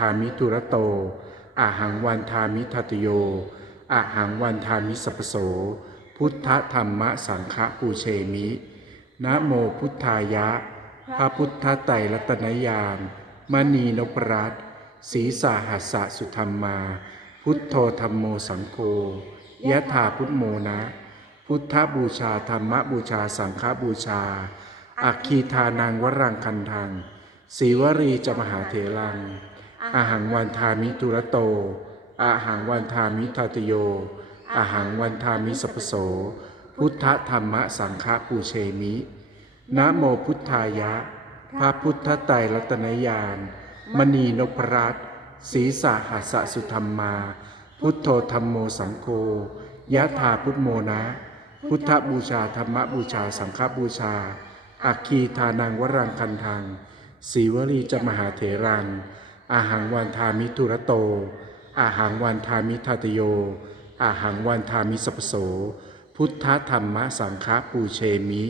ทามิตุระโตอะหังวันทามิทัตโยอะหังวันทามิสัพโส พุทธธรรมสังฆปูเชมินะโมพุทธายะ พระพุทธไตรรัตนยานมณีนพรัตน์ศรีสาหัสสะสุธรรมา พุทโธธรรมโมสังโฆยะถาพุทโมนะ พุทธบูชาธรรมบูชาสังฆบูชา อัคคีทานังวรังคันทังสีวรีจะมหาเถรัง อาหังวันทามิตุระโตอาหังวันทามิทัตโยอาหังวันทามิสัพโส พุทธธรรมสังฆปูเชมินะโมพุทธายะ พระพุทธไตรรัตนยาน มณีนพรัตน์ศีสาหัสสะสุธรรมา พุทโธธรรมโมสังโฆยะถาพุทโมนะ พุทธบูชาธรรมบูชาสังฆบูชาอัคคีทานังวรังคันทังสีวลีจะมหาเถรัง อาหังวันทามิทุระโต อาหังวันทามิทัตโย อาหังวันทามิสัพโส พุทธธรรมสังฆปูเชมิ